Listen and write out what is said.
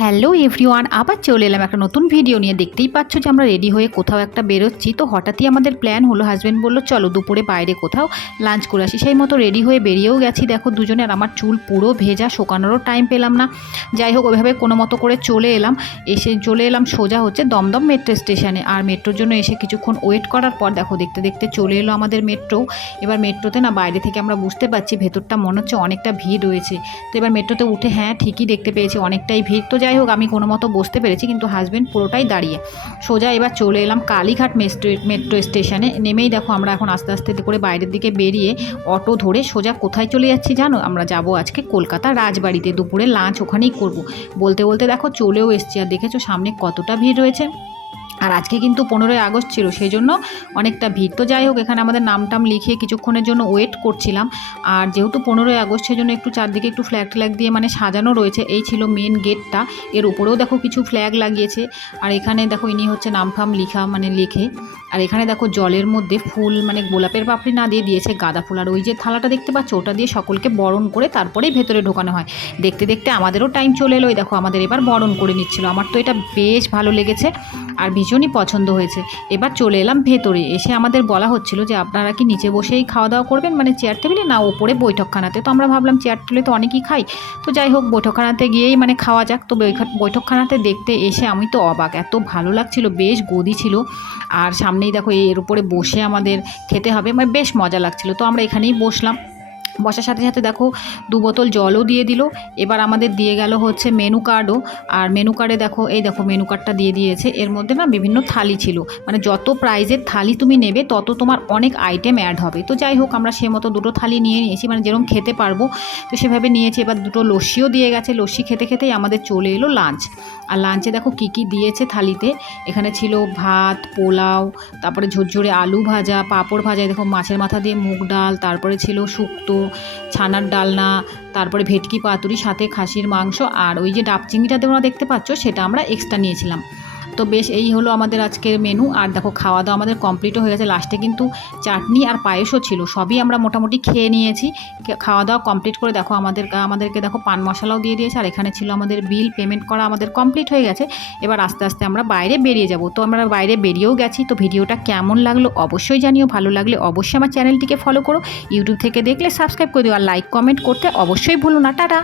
Hello everyone, আবার চলে এলাম একটা নতুন ভিডিও নিয়ে। দেখতেই পাচ্ছ যে আমরা রেডি হয়ে কোথাও একটা বেরোচ্ছি। তো হঠাৎই আমাদের প্ল্যান হলো হাজব্যান্ড বলল, চলো দুপুরে বাইরে কোথাও লাঞ্চ করে আসি। সেই মতো রেডি হয়ে বেরিয়েও গেছি। দেখো, দুজনে আর আমার চুল পুরো ভেজা, শোকানোরও টাইম পেলাম না। যাই হোক, ওইভাবে কোনো মতো করে চলে এলাম। এসে চলে এলাম সোজা হচ্ছে দমদম মেট্রো স্টেশনে আর মেট্রোর জন্য এসে কিছুক্ষণ ওয়েট করার পর দেখো, দেখতে দেখতে চলে এলো আমাদের মেট্রো এবার মেট্রোতে না বাইরে থেকে আমরা বুঝতে পারছি ভেতরটা মনে হচ্ছে অনেকটা ভিড় রয়েছে। তো এবার মেট্রোতে উঠে হ্যাঁ ঠিকই দেখতে পেয়েছি, অনেকটাই ভিড়। তো যাই হোক, আমি কোনো মতো বসতে পেরেছি, কিন্তু হাজব্যান্ড পুরোটাই দাঁড়িয়ে। সোজা এবার চলে এলাম কালীঘাট মেট্রো মেট্রো স্টেশনে নেমেই দেখো, আমরা এখন আস্তে আস্তে করে বাইরের দিকে বেরিয়ে অটো ধরে সোজা কোথায় চলে যাচ্ছি জানো? আমরা যাব আজকে কলকাতা রাজবাড়িতে। দুপুরে লাঞ্চ ওখানেই করব। বলতে বলতে দেখো চলেও এসছি। আর দেখেছ সামনে কতটা ভিড় রয়েছে? আর আজকে কিন্তু পনেরোই আগস্ট ছিল, সেই জন্য অনেকটা ভিড়। তো যাই হোক, এখানে আমাদের নাম টাম লিখিয়ে কিছুক্ষণের জন্য ওয়েট করছিলাম। আর যেহেতু পনেরোই আগস্ট, সেই জন্য একটু চারদিকে একটু ফ্ল্যাগ ট্ল্যাগ দিয়ে মানে সাজানো রয়েছে। এই ছিল মেন গেটটা এর উপরেও দেখো কিছু ফ্ল্যাগ লাগিয়েছে। আর এখানে দেখো ইনি হচ্ছে নাম ফাম লিখা মানে লেখে। আর এখানে দেখো জলের মধ্যে ফুল মানে গোলাপের পাপড়ি না দিয়ে দিয়েছে গাঁদা ফুল। আর ওই যে থালাটা দেখতে পাচ্ছ, ওটা দিয়ে সকলকে বরণ করে তারপরেই ভেতরে ঢোকানো হয়। দেখতে দেখতে আমাদেরও টাইম চলে এলো। দেখো, আমাদের এবার বরণ করে নিচ্ছিল। আমার তো এটা বেশ ভালো লেগেছে। আর ভীষণই পছন্দ হয়েছে। এবার চলে এলাম ভেতরে। এসে আমাদের বলা হচ্ছিল যে, আপনারা কি নিচে বসেই খাওয়া দাওয়া করবেন? মানে চেয়ার টেবিলে না, ওপরে বৈঠকখানাতে। তো আমরা ভাবলাম চেয়ার টেবিলে তো অনেকেই খাই। তো যাই হোক, বৈঠকখানাতে গিয়েই মানে খাওয়া যাক। তো বৈঠক- বৈঠকখানাতে দেখতে এসে আমি তো অবাক। এত ভালো লাগছিল, বেশ গদি ছিল। আর সামনেই দেখো, এর উপরে বসে আমাদের খেতে হবে। মানে বেশ মজা লাগছিল। তো আমরা এখানেই বসলাম। বসার সাথে সাথে দেখো দু বোতল জলও দিয়ে দিল। এবার আমাদের দিয়ে গেল হচ্ছে মেনু কার্ডও আর মেনু কার্ডে দেখো, এই দেখো মেনু কার্ডটা দিয়ে দিয়েছে। এর মধ্যে না বিভিন্ন থালি ছিল। মানে যত প্রাইজের থালি তুমি নেবে, তত তোমার অনেক আইটেম অ্যাড হবে। তো যাই হোক, আমরা সে মতো দুটো থালি নিয়ে নিয়েছি। মানে যেরকম খেতে পারব, তো সেভাবে নিয়েছি। এবার দুটো লস্যিও দিয়ে গেছে। লস্যি খেতে খেতেই আমাদের চলে এলো লাঞ্চ আর লাঞ্চে দেখো কী কী দিয়েছে থালিতে? এখানে ছিল ভাত, পোলাও, তারপরে ঝোরঝোরে আলু ভাজা, পাঁপড় ভাজা দেখো মাছের মাথা দিয়ে মুগ ডাল, তারপরে ছিল শুক্তো, ছানার ডালনা, তারপরে ভেটকি পাতুরি, সাথে খাসির মাংস, আর ওই যে ডাব চিংড়িটা তোমরা দেখতে পাচ্ছ, সেটা আমরা এক্সট্রা নিয়েছিলাম। তো বেশ, এই হলো আমাদের আজকের মেনু আর দেখো খাওয়া দাওয়া আমাদের কমপ্লিটও হয়ে গেছে। লাস্টে কিন্তু চাটনি আর পায়েসও ছিল। সবই আমরা মোটামুটি খেয়ে নিয়েছি। খাওয়া দাওয়া কমপ্লিট করে দেখো, আমাদের, আমাদেরকে দেখো পান মশলাও দিয়ে দিয়েছে। আর এখানে ছিল আমাদের বিল পেমেন্ট করা আমাদের কমপ্লিট হয়ে গেছে। এবার আস্তে আস্তে আমরা বাইরে বেরিয়ে যাব। তো আমরা বাইরে বেরিয়েও গেছি। তো ভিডিওটা কেমন লাগল অবশ্যই জানিও। ভালো লাগলে অবশ্যই আমার চ্যানেলটিকে ফলো করো। ইউটিউব থেকে দেখলে সাবস্ক্রাইব করে দিও। আর লাইক কমেন্ট করতে অবশ্যই ভুলো না। টাটা!